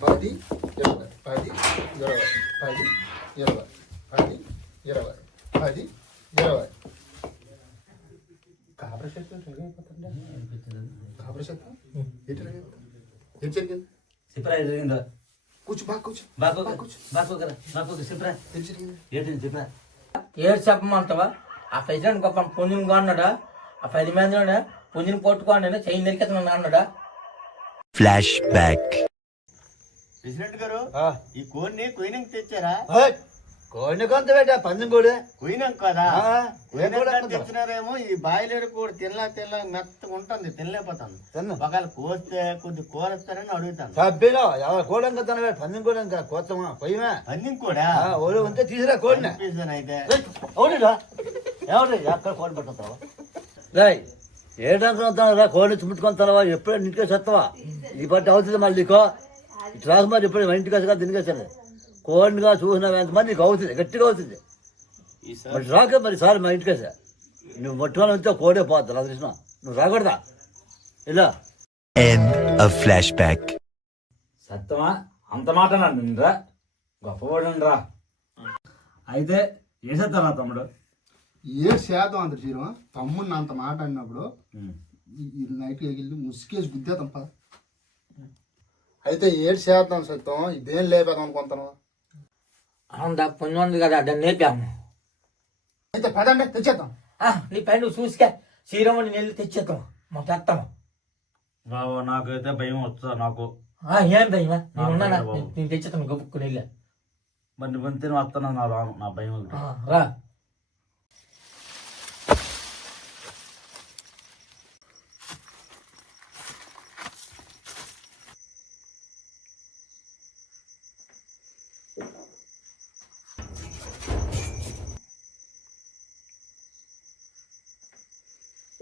పది ఇరవై పది ఇరవై పది ఇరవై పది ఇరవై పది ఇరవై కాబర చెట్టు అయిపోతుండే కాబర చెట్టు ఎటు ఎటు జరిగింది సిప్రా ఏం జరిగిందో కూర్చో బాగా కూర్చు బాగా కూర్చు బాగా కూర్చు బాకు చెప్పరా ఎటు జరిగింది ఏంటి సిప్రా ఏడు చెప్పమంటావా? ఆ ప్రెసిడెంట్ గొప్ప పుంజుని కొన్నాడా ఆ పది మందిలోనే పుంజుని పట్టుకోండి చెయ్యి నరికెత్తను అన్నాడా? ఫ్లాష్ బ్యాక్ ప్రెసిడెంట్ గారు ఈ కోడిని కుయినంకి తెచ్చారా? కోడిని కొంత పెట్టా పందెం కోడి. కుయినం కదా? కోడి? తెచ్చినారేమో ఈ బాయిలేరు కూడా తినలా తినలా మెత్తగా ఉంటుంది తినలేకపోతాను. తిన్ను. ఒకవేళ కోస్తే కొద్ది కూరస్తారని అడుగుతాను. సభ్యులు ఎవరు కోడి ఇంకా పందెం కోడి కోతమా పోయిమా అన్ని కూడా? ఓడి ఉంటే తీసిరా కోడిని. అయితే అవునురా ఎవరు ఎక్కడ కోడి పట్టుతావా రాయ్ ఏటనుకుంటాను రా? కోడిని చుట్టుకొని తలవా? ఎప్పుడో ఇంటికి వస్తావా ఈ పట్టి అవుతుంది మళ్ళీ నీకో? ఇటు రాకు మరి ఎప్పుడు మా ఇంటికి వచ్చా దీనికి వచ్చాను కోడినిగా చూసిన ఎంతమంది నీకు అవుతుంది గట్టిగా అవుతుంది. మరి రాక మరి సార్ మా ఇంటికి వచ్చా నువ్వు మొట్టమొదటి ఉంటే కోడే పోతుంది నాకు తెలిసిన నువ్వు రాకూడదా? ఇలా. Of flashback. సత్యమా? అంత మాట రా గొప్పవాడు రా అయితే ఏం చేస్తారా తమ్ముడు? ఏ శాతం అంత చీరం తమ్ముడిని అంత మాట అన్నప్పుడు ఈ- ఈ నైట్ వెళ్ళి ముసుకేసి గుద్దే తప్ప అయితే ఏడు శాతం సత్యం ఇదేం లేపేదాం అనుకుంటాను అవును ఉంది కదా దాన్ని నేర్పాము అయితే పదండి తెచ్చేద్దాం. ఆ, నీ పైన నువ్వు చూసుకే. శ్రీరాముని నెల్లి తెచ్చేద్దాం. మా తెస్తాము బాబు నాకైతే భయం వస్తుందా నాకు. ఆ, ఏం భయమా? నేను ఉన్నానా? బాబు. నేను- తెచ్చేస్తాను వెళ్ళా. మరి నువ్వు తిని వస్తున్నా నా రాను నా భయం రా.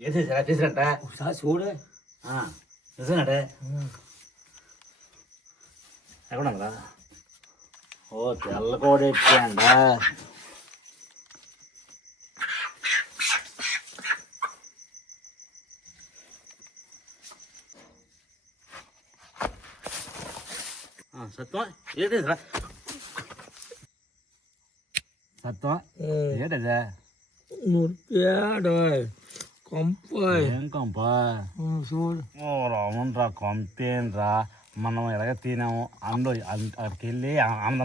ఏం చేసారా చేసినట్ట ఒకసారి చూడు చేసినట్టే ఎక్కడ ఉందా ఓ తెల్ల కోడి ఎట్టండా సత్వం ఏంటిరా సత్వం ఏంటదా మురిపాడు కొంపాయ్. ఏం కంప చూడు. ఓ రాముండ్రా కొంతేంద్రా మనం ఎలాగ తినాము అందులో అక్కడికి వెళ్ళి ఆనంద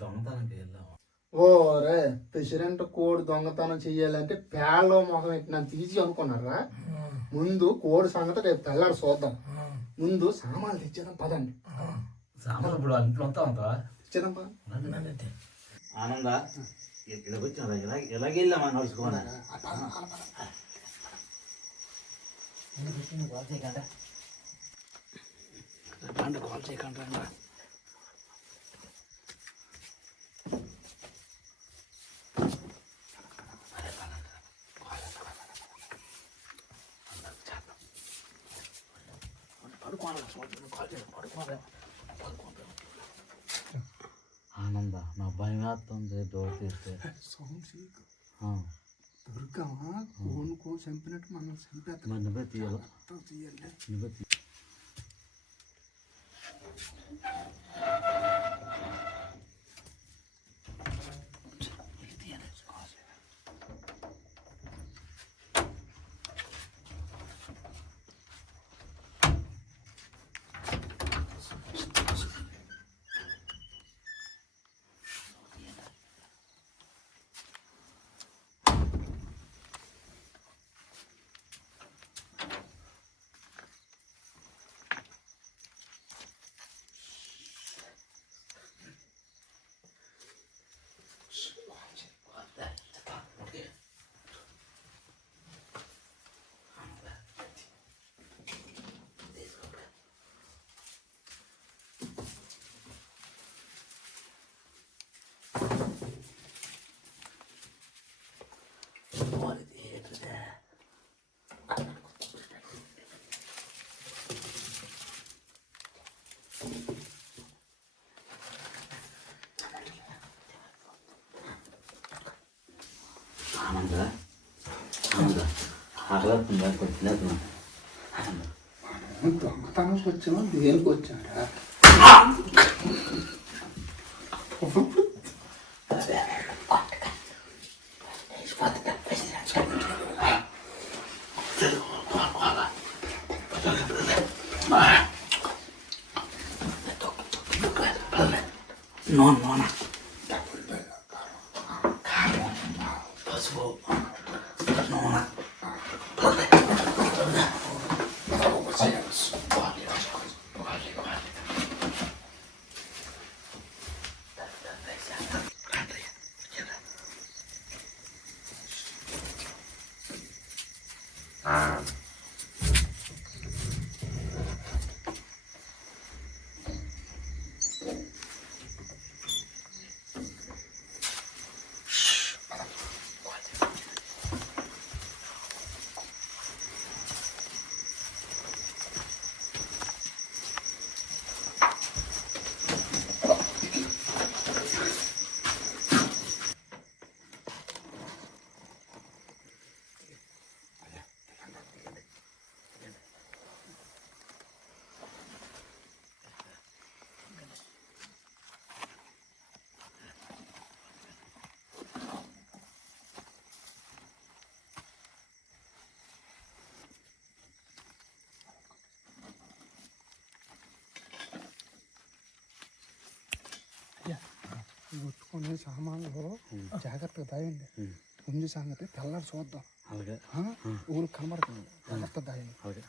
దొంగతనానికి వెళ్ళాము ఓరే ప్రెసిడెంట్ కోడి దొంగతనం చెయ్యాలంటే పేళ్ళలో మొహం ఎట్టిన తీసి అనుకున్నారా ముందు కోడి సంగతి రేపు తెల్లాడు చూద్దాం. ముందు సామాన్లు తెచ్చేద్దాం పదండి. సామాన్ ఇప్పుడు ఇంట్లో అంతా? ఉందా తెచ్చేద్దాం పద ఆనంద ఇలాగ వచ్చిన ఎలా ఎలాగ వెళ్ళామా నడుచుకోమని ఆనంద నా భయం వేస్తుంది డోర్ తీస్తే ఆ. దొరికామా కోను కో చంపినట్టు మనం చంపేస్తాం నువ్వే తీయాలి తీయాలి నువ్వే తీ 그것도 내고 내도 하는 거. 또 땅을 꽂지만 내일 꽂잖아. Non, non. Caro. Caro. Posso కొట్టుకునే సామాన్లు జాగ్రత్తగా దాయండి. ముందు సంగతి తెల్లారి చూద్దాం. అలాగే? ఆ? ఊరికి కనబడుతుంది. జాగ్రత్త దాయండి. అలాగే.